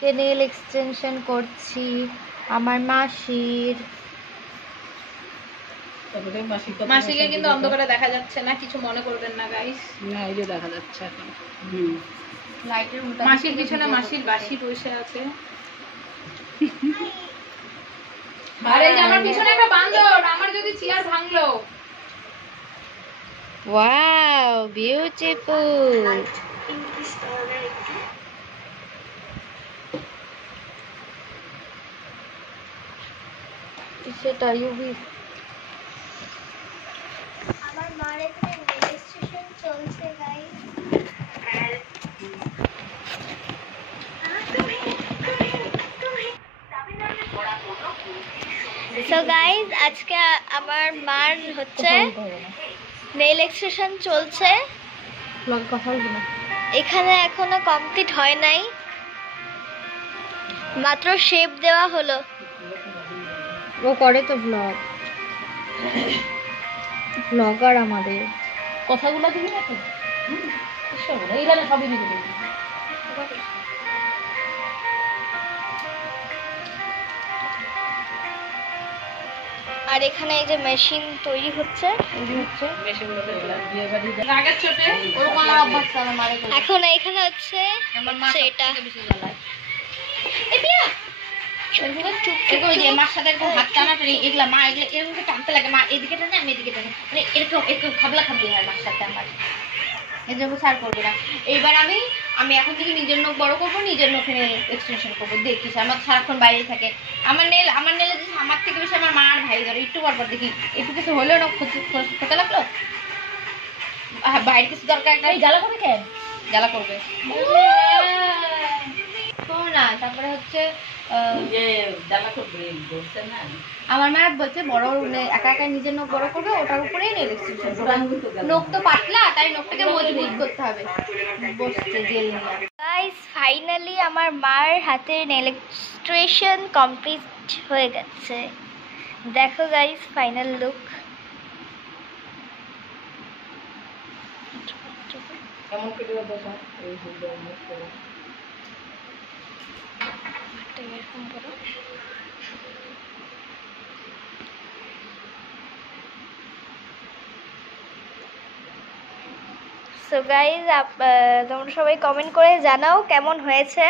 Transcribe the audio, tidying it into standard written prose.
কে nail extension করছি আমার মাসির। মাসিকে কিন্তু অন্ধকারে দেখা যাচ্ছে না, কিছু মনে করবেন না গাইস। না এই যে দেখা যাচ্ছে এখন। লাইটের উল্টা মাসির পিছনে মাসির বাসি বসে আছে। আর এই যে আমার পিছনে একটা বান্দর, আমার যদি চেয়ার ভাঙলো। Wow beautiful. সেটা ইউভি। আমার মার এখানে রেজিস্ট্রেশন চলছে গাইস। সো গাইস আজকে আমার মার হচ্ছে নেল এক্সটেনশন চলছে। এখানে এখনো কমপ্লিট হয় নাই, মাত্র শেপ দেওয়া হলো। ও করে তো ব্লগার আমাদের। কথাগুলো দিবি না তো? এইখানে সবই দিবি। আর এখানে এই যে মেশিন তৈরি হচ্ছে। এখন এখানে হচ্ছে এটা মার সাথে এরকম হাত টানাটানি, এগুলা মা এগুলো এরকম টানতে লাগে, মা এদিকে টানে আমি এদিকে টানি, মানে এরকম এরকম খাবলা খাবলি হয় মার সাথে আমার। এর জন্য সার করবে না। এইবার আমি এখন থেকে নিজের নখ বড় করবো, নিজের নখে এক্সটেনশন করবো। দেখিস আমার সারাক্ষণ বাইরে থাকে। আমার নেলে আমার থেকে বেশি আমার মা আর ভাই ধরে একটু পর পর দেখি একটু কিছু হলেও নখ খেতে লাগলো। বাইরে কিছু দরকার একটা জ্বালা করবে, কেন জ্বালা করবে না। তারপরে হচ্ছে আমার মা বলছে বড় একা একা নিজের নখ বড় করবে, ওটার উপরেই নেল এক্সটেনশন। নখ তো পাতলা, তাই নখটাকে মজবুত করতে হবে। বসছে জেল নিয়ে। গাইস ফাইনালি আমার মার হাতের নেল এক্সটেনশন কমপ্লিট হয়ে গেছে। দেখো গাইস ফাইনাল লুক। কেমন করে দেখা এই সুন্দর এরকম করো। সো গাইস তোমরা সবাই কমেন্ট করে জানাও কেমন হয়েছে।